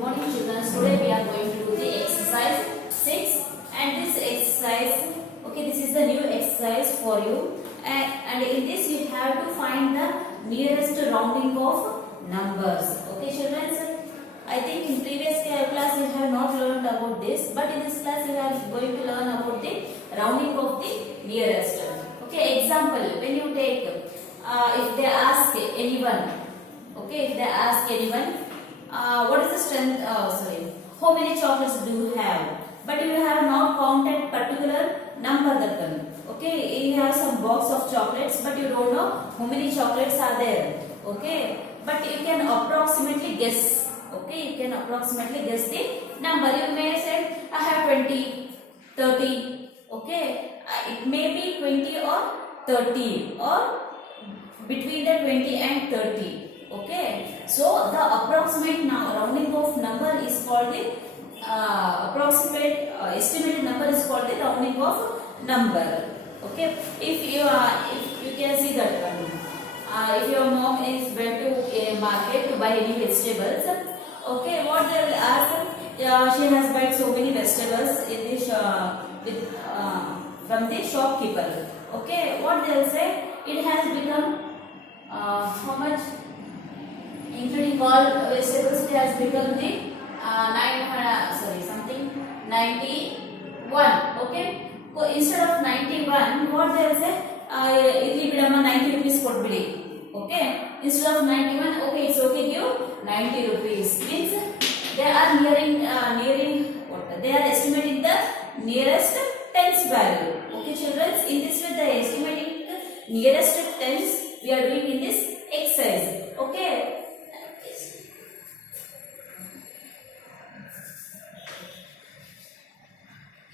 morning children. Today we are going to do the exercise 6 and this exercise, okay, this is the new exercise for you and in this you have to find the nearest rounding of numbers. Okay children, I think in previous class you have not learned about this, but in this class you are going to learn about the rounding of the nearest. Okay, example, when you take, if they ask anyone, okay, if they ask anyone, what is the strength, how many chocolates do you have? But you have not counted particular number that one. Okay, you have some box of chocolates, but you don't know how many chocolates are there. Okay, but you can approximately guess. Okay, you can approximately guess the number. You may say, I have 20, 30. Okay, it may be 20 or 30 or between the 20 and 30. Okay, so the approximate rounding of number is called the estimated number is called the rounding of number. Okay, if you can see that one, if your mom is went to a market to buy any vegetables, okay, what they will ask, she has bought so many vegetables in this from the shopkeeper. Okay, what they will say, it has become how much, including all vegetables, it has become the 91. Okay, so instead of 91, what they will say, it will become 90 rupees for bill. Okay, instead of 91, okay, it's okay, give 90 rupees. Means they are nearing what? They are estimating the nearest tens value. Okay, children, in this way they are estimating the nearest tens we are doing in this exercise. Okay.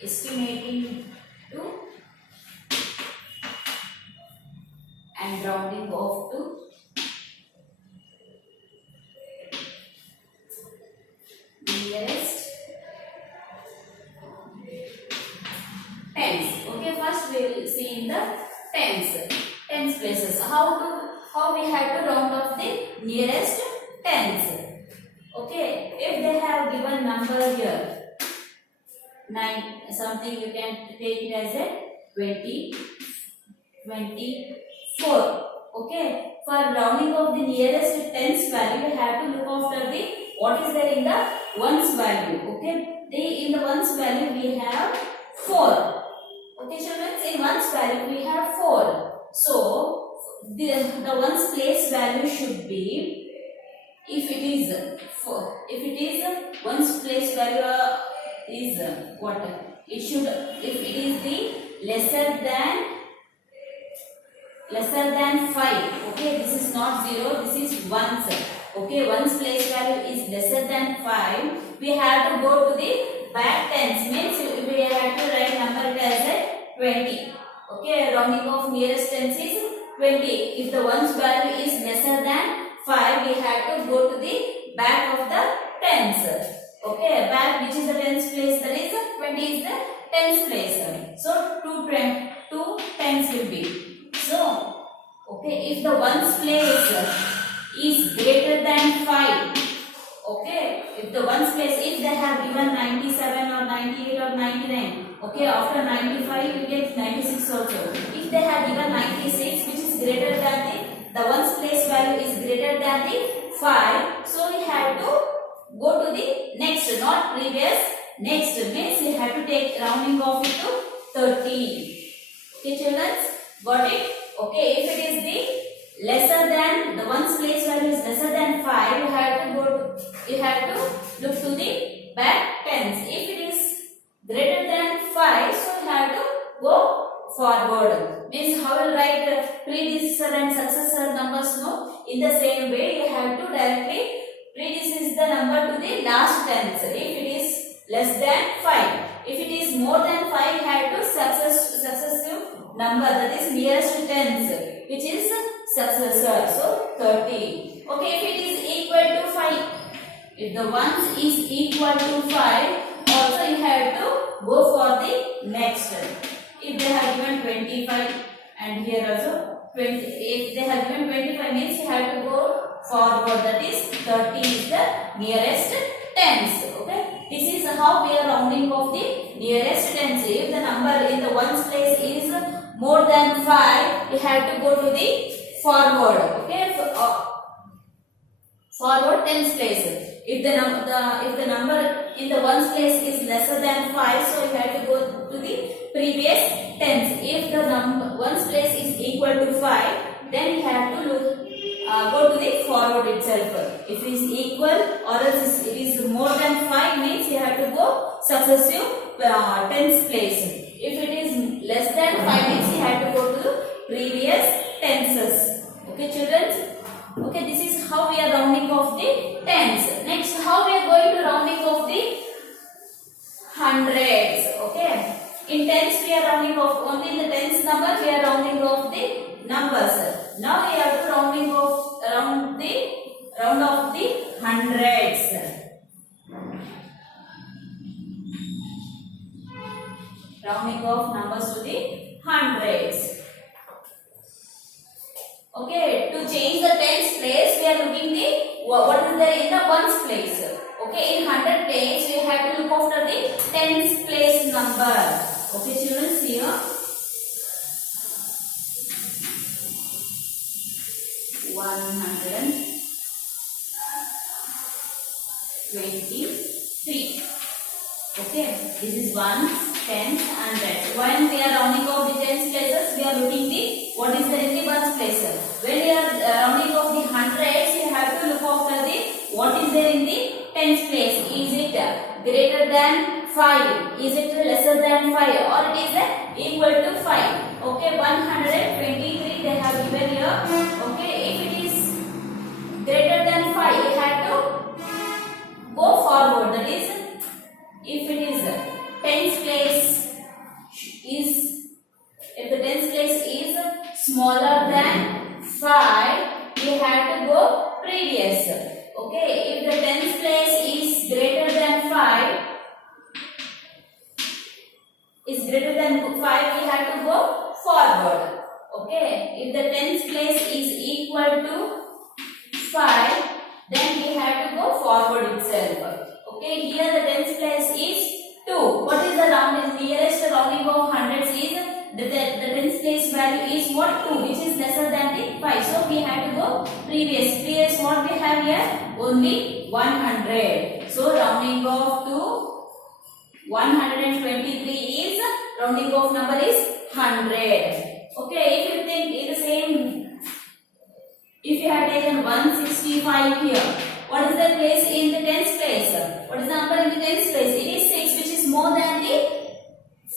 Estimating to and rounding off to nearest tens. Okay, first we will see in the tens places how we have to round off the nearest tens. Okay, if they have given number here 9 something, you can take it as a 20, 24. Okay, for rounding of the nearest tens value, you have to look after the what is there in the ones value. Okay, in the ones value we have 4. Okay children, in ones value we have 4. So the ones place value should be, if it is 4, if it is ones place value is what? It should, if it is the lesser than 5. Okay, this is not 0, this is ones. Okay, ones place value is lesser than 5. We have to go to the back tens. Means we have to write number as a 20. Okay, rounding of nearest tens is 20. If the ones value is lesser than 5, we have to go to the back of the tens. Okay, back, which is the tens place, that is 20 is the tens place. So 2 tens will be. So, okay, if the ones place is greater than 5, okay, if the ones place, if they have given 97 or 98 or 99, okay, after 95 you get 96 also. If they have given 96, which is greater than the ones place value is greater than the 5, so we have to go to the next, not previous, next. Means you have to take rounding off it to 30. Okay children, got it? Okay, if it is the lesser than, the ones place value is lesser than 5, you have to look to the back tens. If it is greater than 5, so you have to go forward. Means how will write predecessor and successor numbers? No, in the same way you have to directly predecessor the number to the last tens. If it is less than 5, if it is more than 5, you have to successive number, that is nearest tens, which is successor. So 30. Okay, if it is equal to 5, if the ones is equal to 5, also you have to go for the next. If they have given 25 and here also 20, if they have given 25 means you have to go forward, that is 30 is the nearest tens. Okay, this is how we are rounding off the nearest tens. If the number in the ones place is more than 5, we have to go to the forward. Okay, forward tens place. If the number in the ones place is lesser than 5, so we have to go to the previous tens. If the number ones place is equal to 5, then we have to go to the forward itself. If it is equal or else it is more than 5, means you have to go successive tens place. If it is less than 5, means you have to go to the previous tenses. Okay, children. Okay, this is how we are rounding off the tens. Next, how we are going to rounding off the hundreds. Okay, in tens we are rounding off only in the tens number. We are rounding off the numbers. Now we have to round off the hundreds. Rounding off numbers to the hundreds. Okay, to change the tens place, we are looking the what is there in the ones place. Okay, in 100 place, we have to look after the tens place number. Okay, children, see here. 123. Okay, this is ones, tens, and tens. When we are rounding off the tens places, we are looking the what is there in the ones place. When we are rounding off the hundreds, we have to look after the what is there in the tens place. Is it greater than 5? Is it lesser than 5? Or it is equal to 5? Okay, 123 they have given here. Okay, if it is greater than 5, we have to go forward. That is, if it is tens place is, if the tens place is smaller than 5, we have to go previous. Okay, if the tens place is greater than 5, we have to go forward. Okay, if the tens place is equal to 5, then we have to go forward itself. Okay, here the tens place is 2. What is the nearest rounding of hundreds is the tens place value is what? 2, which is lesser than the 5. So we have to go previous. Previous what we have here? Only 100. So rounding off to 123 is rounding off number is 100. Okay, if you think in the same, if you have taken 165 here, what is the place in the tens place? What is the number in the tens place? It is 6, which is more than the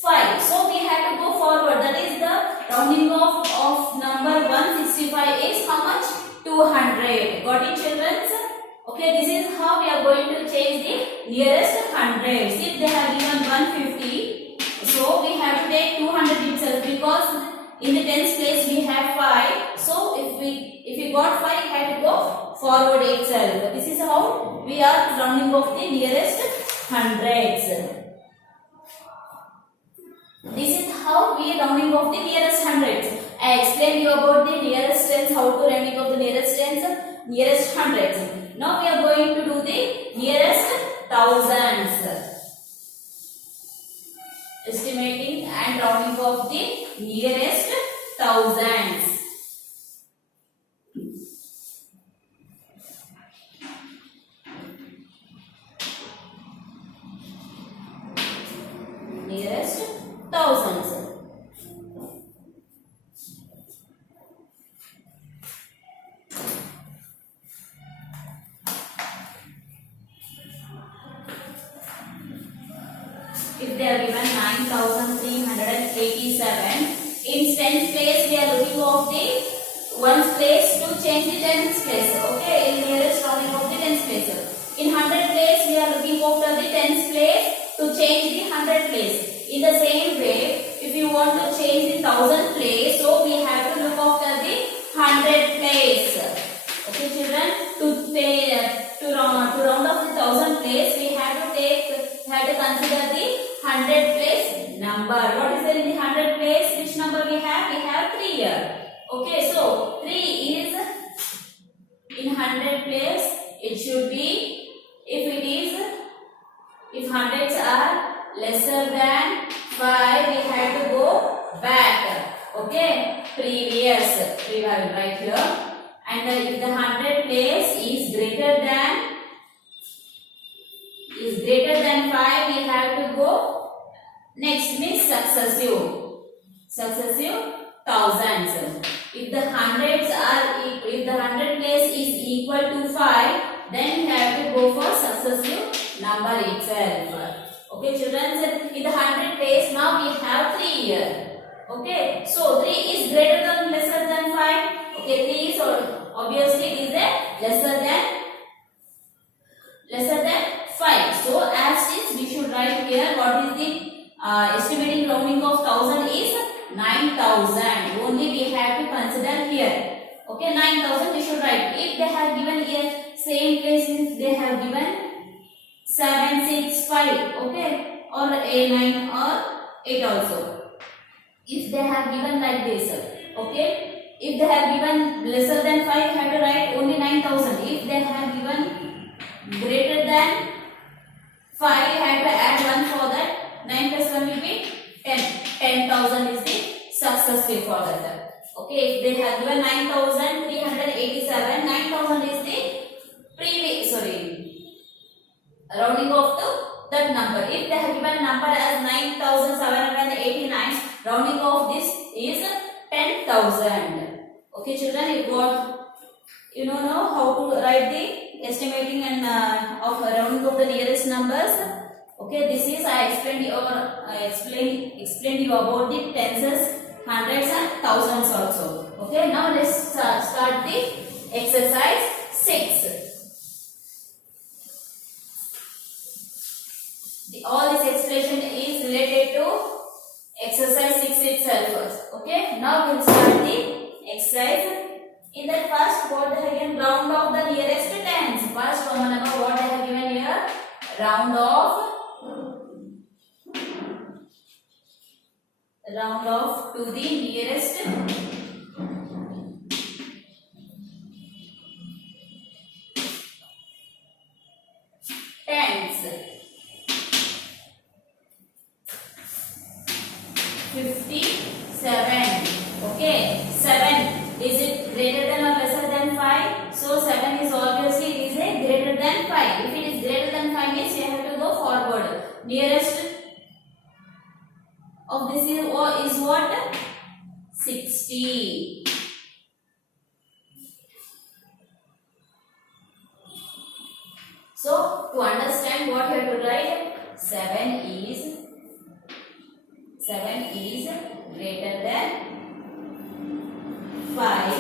5. So we have to go forward. That is the rounding off of number 165 is how much? 200. Got it, children? Okay, this is how we are going to change the nearest hundreds. If they have given 150, so we have to take 200 itself, because in the tens place we have 5. So if we got 5, we have to go forward itself. This is how we are rounding off the nearest hundreds. This is how we are rounding off the nearest hundreds. I explained you about the nearest tens, how to rounding off the nearest tens, nearest hundreds. Now we are going to do the nearest thousands. Estimating and rounding off the nearest thousands. Nearest thousands. If they are given 9,387, in tens place we are looking of the ones place to change the tens place. Okay, in nearest rounding of the tens place. In 100 place we are looking after the tens place to change the 100 place. In the same way, if you want to change the 1000 place, so we have to look after the 100 place. Okay, children, to round off the 1000 place, we have to consider the 100 place number. What is there in the 100 place? Which number we have? We have 3 here. Okay, so 3 is in 100 place. It should be if hundreds are lesser than 5, we have to go back. Okay, previous we will write here. And if the hundred place is greater than 5, we have to go next, means successive thousands. If the hundred place is equal to 5, then we have to go for successive number itself. Okay, children, in the hundred place now we have 3 here. Okay, so 3 is greater than lesser than 5. Okay, 3 is obviously is a lesser than 5. So as is, we should write here what is the estimating rounding of 1000 is 9000. Only we have to consider here. Okay, 9000 we should write. If they have given here same places, they have given 765. Okay, or A9 or 8 also. If they have given like this, okay, if they have given lesser than 5, you have to write only 9000. If they have given greater than 5, you have to add 1 for that. 9 plus 1 will be 10. 10,000 is the successive for that. Okay, if they have given 9387, 9000 is the rounding off to that number. If they have given number as 9789, rounding off this is 10,000. Okay, children, you know how to write the estimating and of rounding of the nearest numbers. Okay, this is I explained you about the tenses, hundreds and thousands also. Okay, now let's start the exercise 6. All this expression is related to exercise 6 itself. Okay, now we'll start the exercise. In that first, what they have given, round off the nearest tens. First common number, what they have given here, round off to the nearest tens. 57. Okay, 7, is it greater than or lesser than 5? So 7 is obviously is a greater than 5. If it is greater than 5 means you have to go forward. Nearest of this is what? 60. So to understand what you have to write, 7 is greater than 5.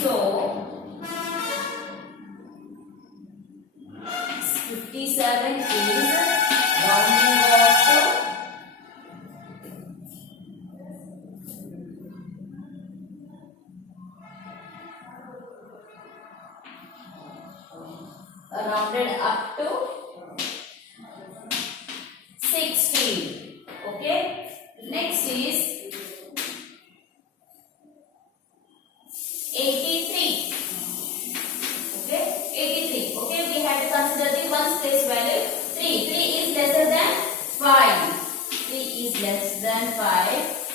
So 57 is rounding off to rounded up to 60. Okay. Next is 83. Okay, 83. Okay, we have to consider the ones place value 3. 3 is lesser than 5. 3 is less than 5.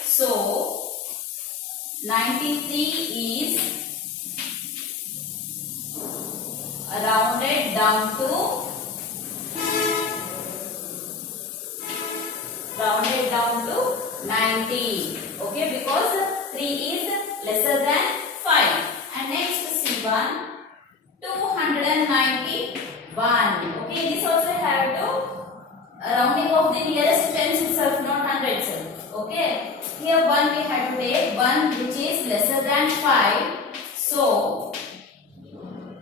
So 93 is rounded down to 90. Okay, because 3 is lesser than 5. And next C1, 291. Okay, this also have to rounding of the nearest tens itself, not hundreds. Okay, here 1 we have to take 1 which is lesser than 5. So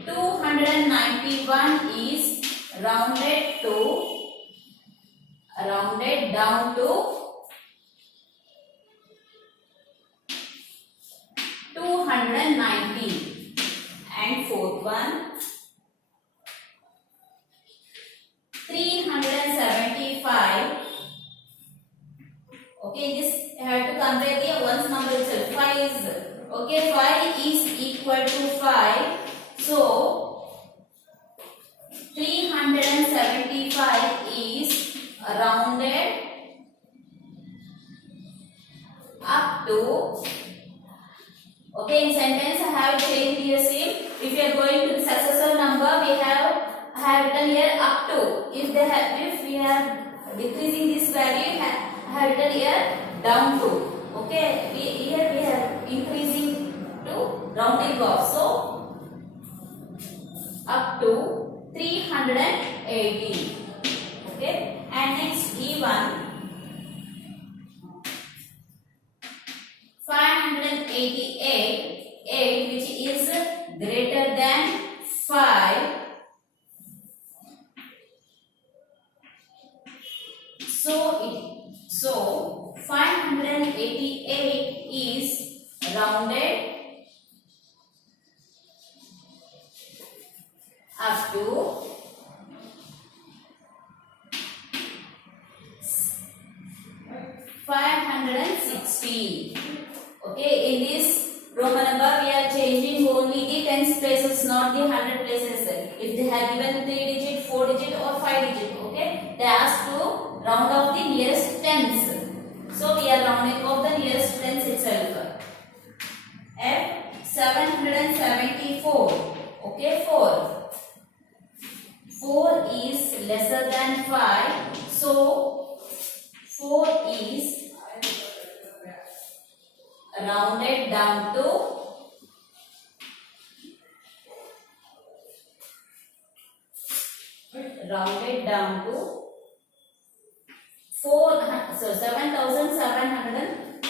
291 is rounded down to 290. And fourth one, 375. Okay, this have to compare the ones number itself. 5 is okay. 5 is equal to 5. So 3 written here up to. If we are decreasing this value, I have written here down to. Okay, here we are increasing to rounding off. So up to 380. Okay, and next E1 588 which is greater than 5. So 588 is rounded up to 560. Okay, in this Roman number we are changing only the tens places, not the 100 places. If they have given 3 digit, 4 digit or 5 digit, okay, they ask to round off the nearest tens. So we are rounding off the nearest tens itself. At 774, okay, 4 is lesser than 5, so 4 is rounded down to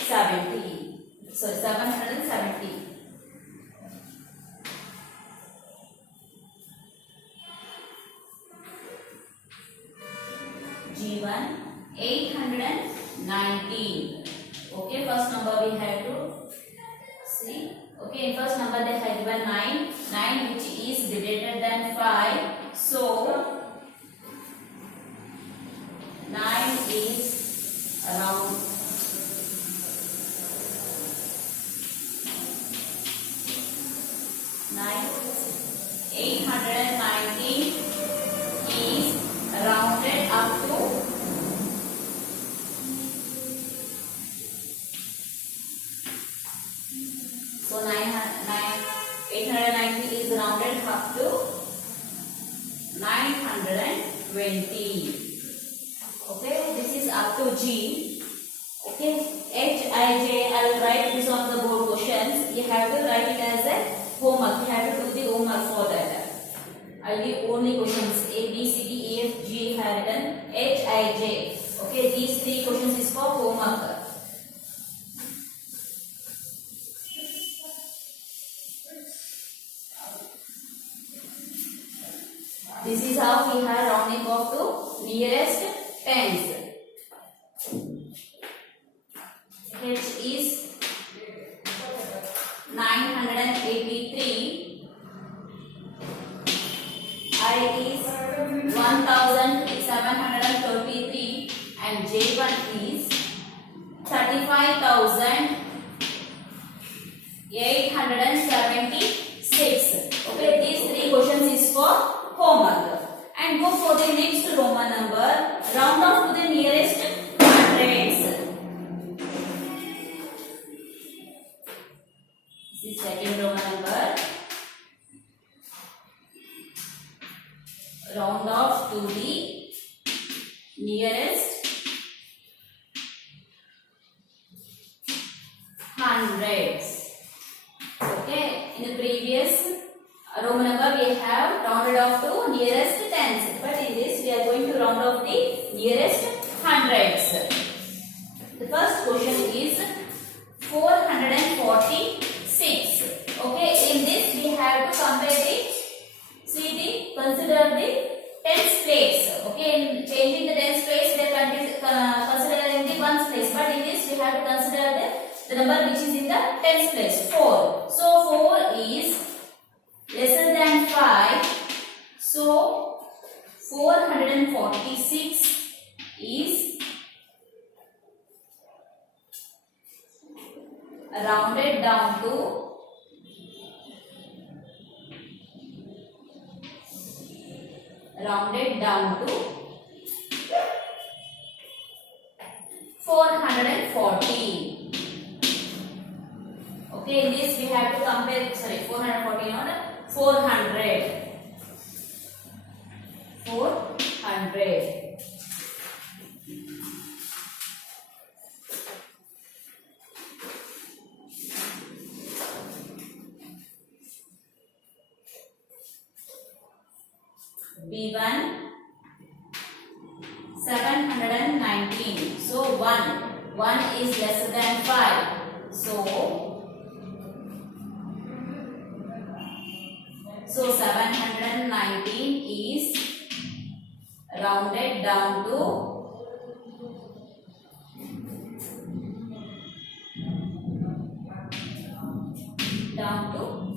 770. So 770. G1 819. Okay, first number we have to see. Okay, in first number they have given 9 which is greater than 5. So 9 is around 819 is rounded up to 890 is rounded up to 920. Okay, this is up to G. Okay, H, I, J, I will write this on the board questions. You have to write it as a homework. You have to do the homework for that. I will give only questions A, B, C, D, E, F, G have written H, I, J. Okay, these 3 questions is for homework. This is how we have rounding off to nearest tens. H is 983. I is 1733 and J1 is 35,876. Okay, these 3 questions is for homework. And go for the next Roman number. Round off to the nearest hundreds. This is second Roman number. Round off to the nearest hundreds. Okay, in the previous Roman number we have rounded off to nearest tens, but in this we are going to round off the nearest hundreds. The first question is 446. Okay, in this we have to compare consider the tens place. Okay, in changing the tens place we are considering the ones place, but in this we have to consider the number which is in the tens place, 4. So 4 is lesser than 5. So 446 is rounded down to 440. Okay, in this we have to compare, 440 not 400. 400 400. B1 719. So 1 is lesser than 5. So 719 is rounded down to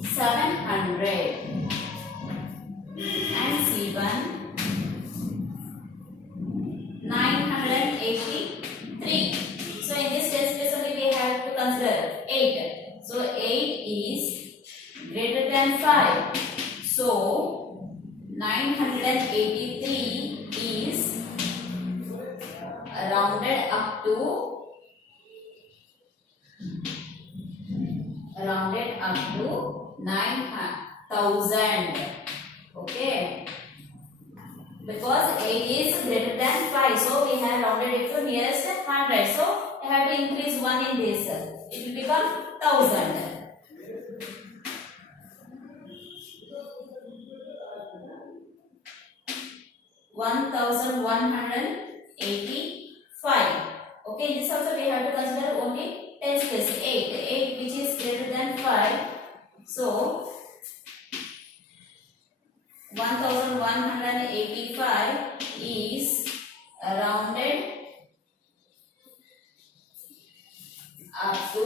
700. And C1 983. So in this test case only we have to consider 8. So 8 is greater than 5. So 983 is rounded up to 9,000. Okay. Because 8 is greater than 5. So we have rounded it to nearest 100. So I have to increase 1 in this. It will become 1000. 1185. Okay, this also we have to consider only tens place 8 which is greater than 5. So 1185 is rounded up to,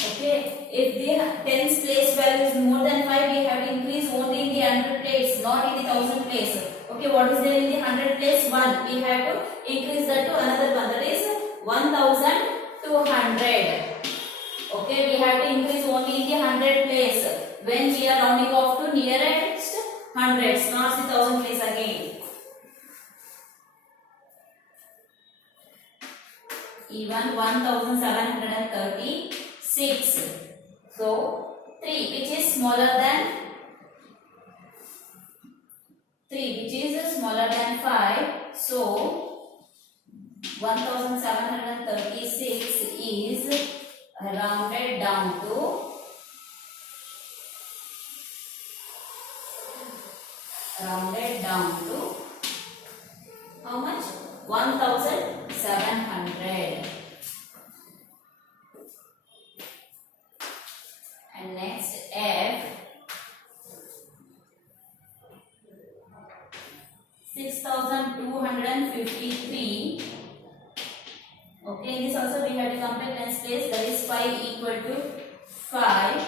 okay, if the tens place value is more than 5, we have to increase only in the 100 place, not in the 1000 place. Okay, what is there in the 100 place? 1. We have to increase that to another one, that is 1200. Okay, we have to increase only in the 100 place when we are rounding off to nearest hundreds, not the 1000 place again. Even 1736. So 3 which is smaller than 5. So 1736 is rounded down to how much? 1700. And next F 6253. Okay, in this also we have to compare tens place, that is 5 equal to 5.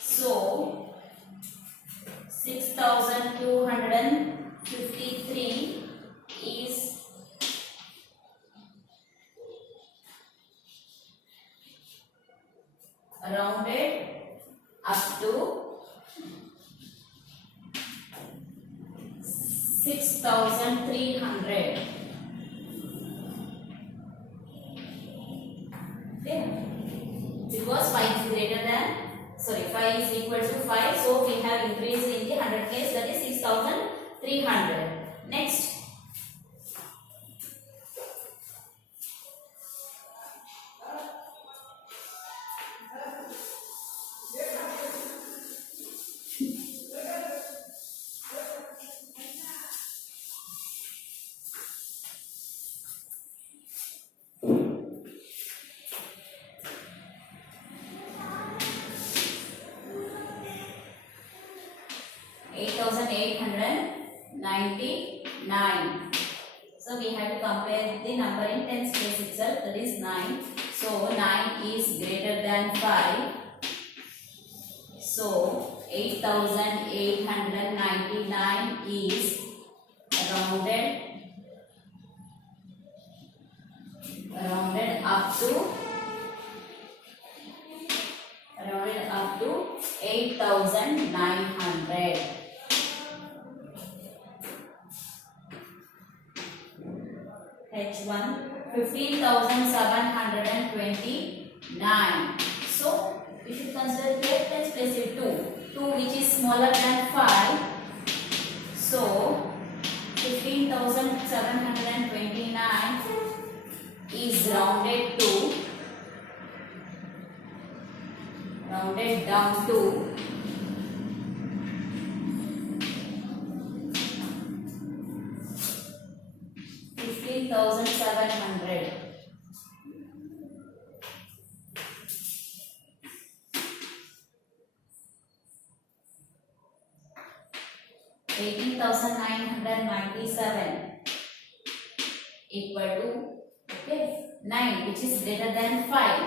So 6253 is rounded up to 6300. Okay, because 5 is greater than, 5 is equal to 5, so we have increased in the 100 place, that is 6300. Next 8899. So we have to compare the number in tens place itself, that is 9. So 9 is greater than 5. So 8899 is rounded up to 8900. H1 15,729. So we should consider here tens place 2 which is smaller than 5. down to 15,700. $18,997 equal to, okay, 9, which is greater than 5.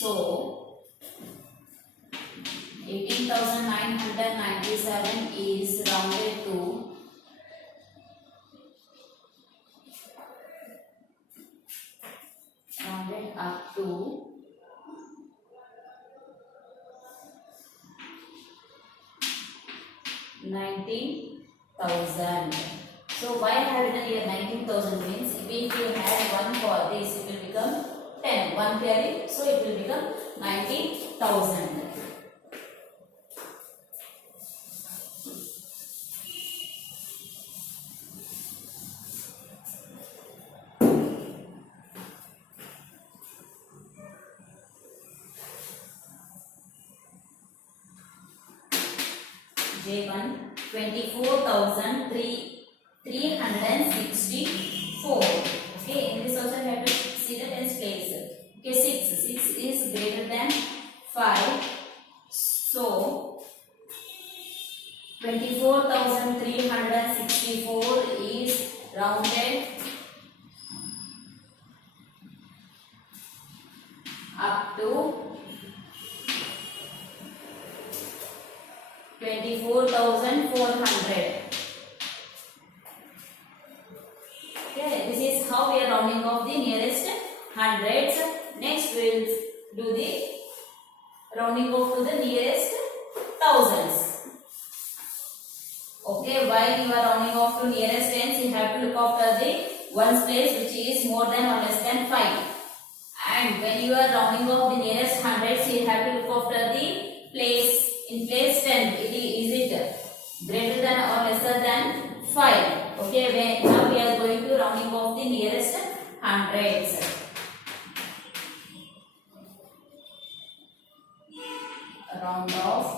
So 18,997 is rounded up to 19,000. So why I have written here 19,000 means if you had one for this, it will become 10. One carry, so it will become 19,000. J1 24,364. Okay, in this also you have to see the tens place. Okay, 6 is greater than 5. So 24,364 is rounded up to 24,400. Okay, this is how we are rounding off the nearest hundreds. Next we will do the rounding off to the nearest thousands. Okay, while you are rounding off to nearest tens, you have to look after the ones place which is more than or less than 5. And when you are rounding off the nearest hundreds, you have to look after the place. In place 10, is it greater than or lesser than 5? Okay, now we are going to rounding off the nearest hundreds. Round off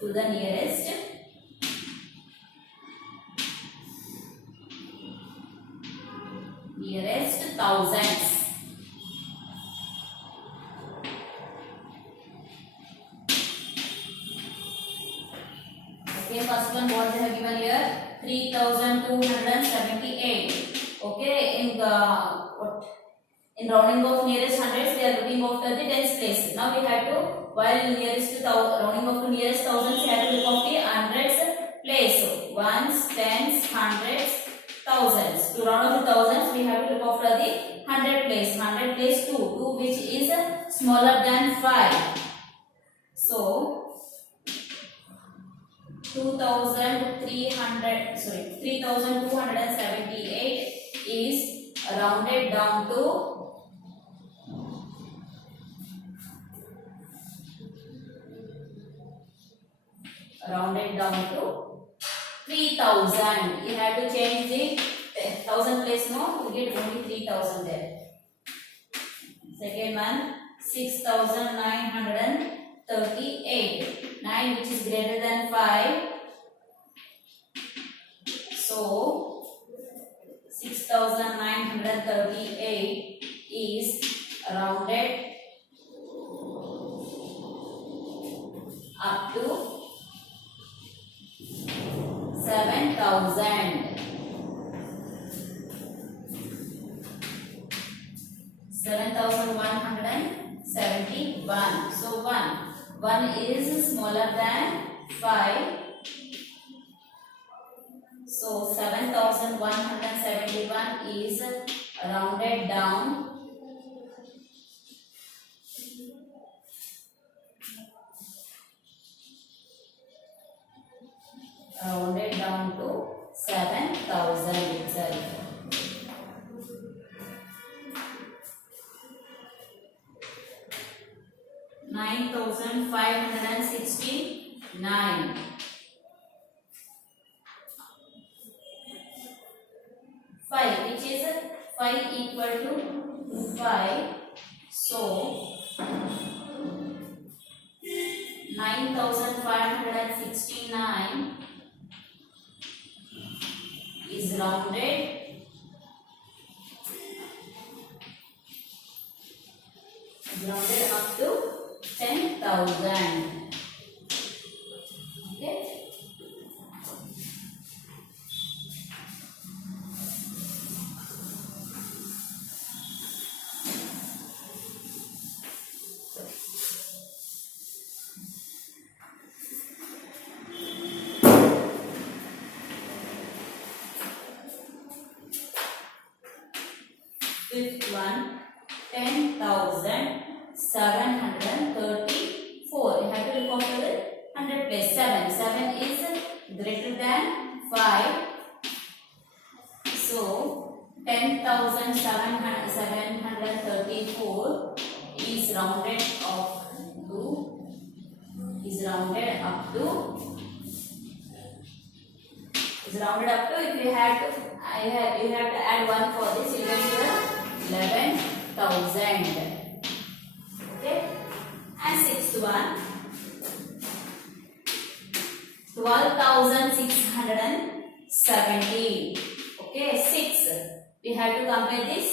to the nearest thousands. Okay, first one what they have given here, 3,278. Okay, in rounding off nearest hundreds, they are looking after the tens place. Now we have to, while rounding off to nearest thousands, we have to look after the hundreds place. So, ones, tens, hundreds, thousands. To round off to thousands, we have to look after the 100 place. 100 place 2, which is smaller than 5. So 3,278 is rounded down to 3,000. You have to change the 1,000 place now to get only 3,000 there. Second one, 6,938. 9 which is greater than 5. So 6,938 is rounded up to 7,000. 7,171. So 1 is smaller than 5. So 7,171 is rounded down to 7,000 itself. $9,569. 5, which is 5 equal to So 9569 is rounded up to 10,000. Okay. Fifth one, 10,734. You have to look after the 100 place. 7. 7 is greater than 5. So 10,734 is rounded up to if you have to you have to add 1 for this, you get your 11,000. Okay. And sixth one, 12,670. Okay, 6. We have to compare this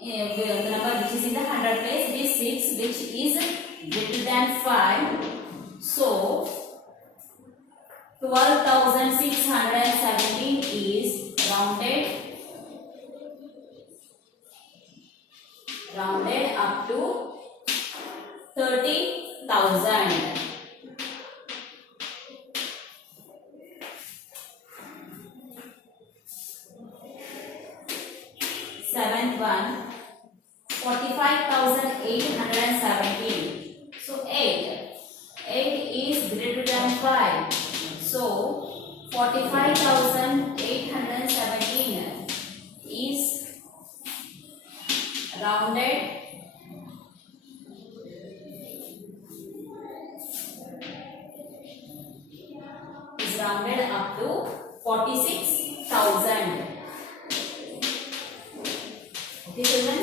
the number which is in the 100 place. This 6 which is greater than 5. So 12,617 is rounded up to 30,000. Seventh one, 45,817. So 8 is greater than 5. So 45,817 is rounded up to 46,000. Okay, children.